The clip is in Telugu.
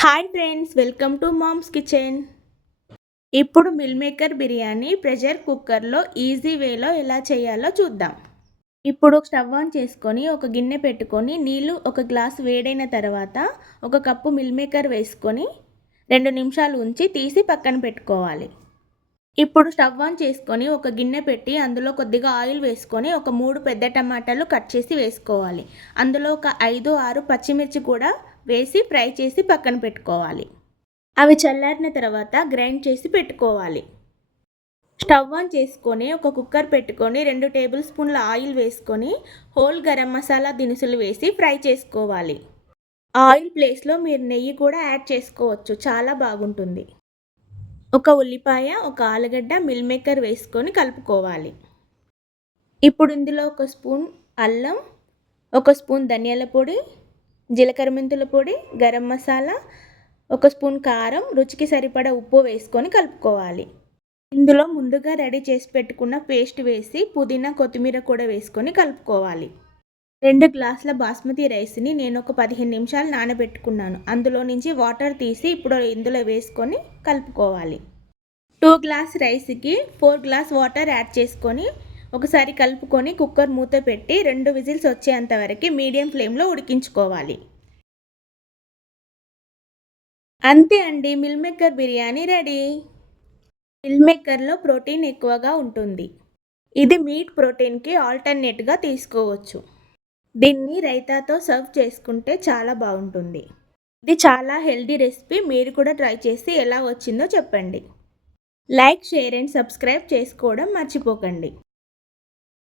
Hi friends, welcome to mom's kitchen. ఇప్పుడు మిల్ మేకర్ బిర్యానీ ప్రెషర్ కుక్కర్లో ఈజీ వేలో ఎలా చేయాలో చూద్దాం. ఇప్పుడు స్టవ్ ఆన్ చేసుకొని ఒక గిన్నె పెట్టుకొని నీళ్ళు ఒక గ్లాస్ వేడైన తర్వాత ఒక కప్పు మిల్ మేకర్ వేసుకొని 2 నిమిషాలు ఉంచి తీసి పక్కన పెట్టుకోవాలి. ఇప్పుడు స్టవ్ ఆన్ చేసుకొని ఒక గిన్నె పెట్టి అందులో కొద్దిగా ఆయిల్ వేసుకొని ఒక 3 పెద్ద టమాటాలు కట్ చేసి వేసుకోవాలి. అందులో ఒక 5-6 పచ్చిమిర్చి కూడా వేసి ఫ్రై చేసి పక్కన పెట్టుకోవాలి. అవి చల్లారిన తర్వాత గ్రైండ్ చేసి పెట్టుకోవాలి. స్టవ్ ఆన్ చేసుకొని ఒక కుక్కర్ పెట్టుకొని 2 టేబుల్ స్పూన్ల ఆయిల్ వేసుకొని హోల్ గరం మసాలా దినుసులు వేసి ఫ్రై చేసుకోవాలి. ఆయిల్ ప్లేస్లో మీరు నెయ్యి కూడా యాడ్ చేసుకోవచ్చు, చాలా బాగుంటుంది. ఒక ఉల్లిపాయ, ఒక ఆలుగడ్డ, మిల్ మేకర్ వేసుకొని కలుపుకోవాలి. ఇప్పుడు ఇందులో ఒక స్పూన్ అల్లం, ఒక స్పూన్ ధనియాల పొడి, జీలకర్ర మెంతుల పొడి, గరం మసాలా, ఒక స్పూన్ కారం, రుచికి సరిపడా ఉప్పు వేసుకొని కలుపుకోవాలి. ఇందులో ముందుగా రెడీ చేసి పెట్టుకున్న పేస్ట్ వేసి పుదీనా, కొత్తిమీర కూడా వేసుకొని కలుపుకోవాలి. 2 గ్లాసుల బాస్మతి రైస్ని నేను ఒక 15 నిమిషాలు నానబెట్టుకున్నాను. అందులో నుంచి వాటర్ తీసి ఇప్పుడు ఇందులో వేసుకొని కలుపుకోవాలి. 2 గ్లాస్ రైస్కి 4 గ్లాస్ వాటర్ యాడ్ చేసుకొని ఒకసారి కలుపుకొని కుక్కర్ మూత పెట్టి 2 విజిల్స్ వచ్చేంత వరకు మీడియం ఫ్లేమ్లో ఉడికించుకోవాలి. అంతే అండి, meal maker biryani ready. Meal మేకర్లో ప్రోటీన్ ఎక్కువగా ఉంటుంది. ఇది మీట్ ప్రోటీన్కి ఆల్టర్నేట్గా తీసుకోవచ్చు. దీన్ని రైతాతో సర్వ్ చేసుకుంటే చాలా బాగుంటుంది. ఇది చాలా హెల్దీ రెసిపీ. మీరు కూడా ట్రై చేసి ఎలా వచ్చిందో చెప్పండి. లైక్, షేర్ అండ్ సబ్స్క్రైబ్ చేసుకోవడం మర్చిపోకండి.